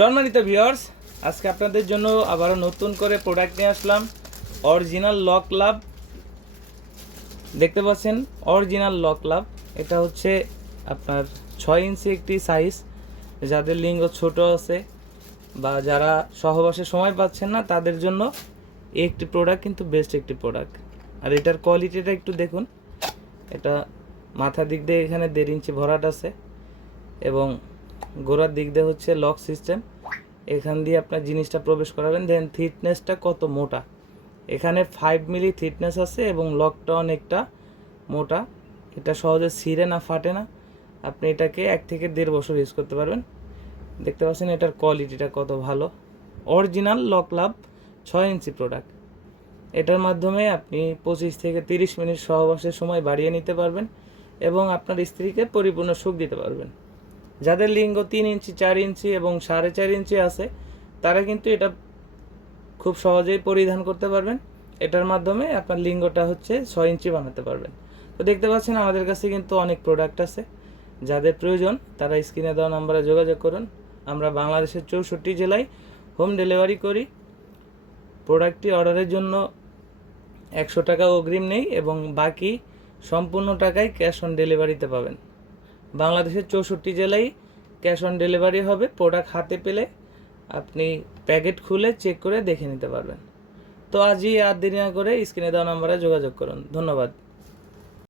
সম্মানিত ভিউয়ার্স আজকে আপনাদের জন্য আবারও নতুন করে প্রোডাক্ট নিয়ে আসলাম অরিজিনাল লক লাভ দেখতে পাচ্ছেন অরিজিনাল লক লাভ এটা হচ্ছে আপনার ছয় ইঞ্চি একটি সাইজ যাদের লিঙ্গ ছোট আছে বা যারা সহবাসে সময় পাচ্ছেন না, তাদের জন্য একটি প্রোডাক্ট কিন্তু বেস্ট একটি প্রোডাক্ট আর এটার কোয়ালিটিটা একটু দেখুন। এটা মাথার দিক দিয়ে এখানে দেড় ইঞ্চি ভরাট আছে এবং গোড়ার দিক দিয়ে হচ্ছে লক সিস্টেম এখান দিয়ে আপনার জিনিসটা প্রবেশ করাবেন। দেন থিকনেসটা কত মোটা? এখানে ফাইভ মিলি থিকনেস আছে এবং লকটা অনেকটা মোটা। এটা সহজে ছিঁড়ে না, ফাটে না। আপনি এটাকে এক থেকে দেড় বছর ইউজ করতে পারবেন। দেখতে পাচ্ছেন এটার কোয়ালিটিটা কত ভালো। অরিজিনাল লক লাভ ছয় ইঞ্চি প্রোডাক্ট এটার মাধ্যমে আপনি পঁচিশ থেকে তিরিশ মিনিট সহবাসের সময় বাড়িয়ে নিতে পারবেন এবং আপনার স্ত্রীকে পরিপূর্ণ সুখ দিতে পারবেন। যাদের লিঙ্গ তিন ইঞ্চি, চার ইঞ্চি এবং সাড়ে চার ইঞ্চি আছে, তারা কিন্তু এটা খুব সহজেই পরিধান করতে পারবেন। এটার মাধ্যমে আপনার লিঙ্গটা হচ্ছে ছয় ইঞ্চি বানাতে পারবেন। তো দেখতে পাচ্ছেন আমাদের কাছে কিন্তু অনেক প্রোডাক্ট আছে। যাদের প্রয়োজন, তারা স্ক্রিনে দেওয়া নাম্বারে যোগাযোগ করুন। আমরা বাংলাদেশের চৌষট্টি জেলায় হোম ডেলিভারি করি। প্রোডাক্টটি অর্ডারের জন্য একশো টাকা অগ্রিম নেই এবং বাকি সম্পূর্ণ টাকাই ক্যাশ অন ডেলিভারিতে পাবেন। বাংলাদেশের চৌষট্টি জেলায় ক্যাশ অন ডেলিভারি হবে, প্রোডাক্ট হাতে পেলে আপনি প্যাকেট খুলে চেক করে দেখে নিতে পারবেন। তো আজই আর দেরি না করে স্ক্রিনে দেওয়া নাম্বারে যোগাযোগ করুন। ধন্যবাদ।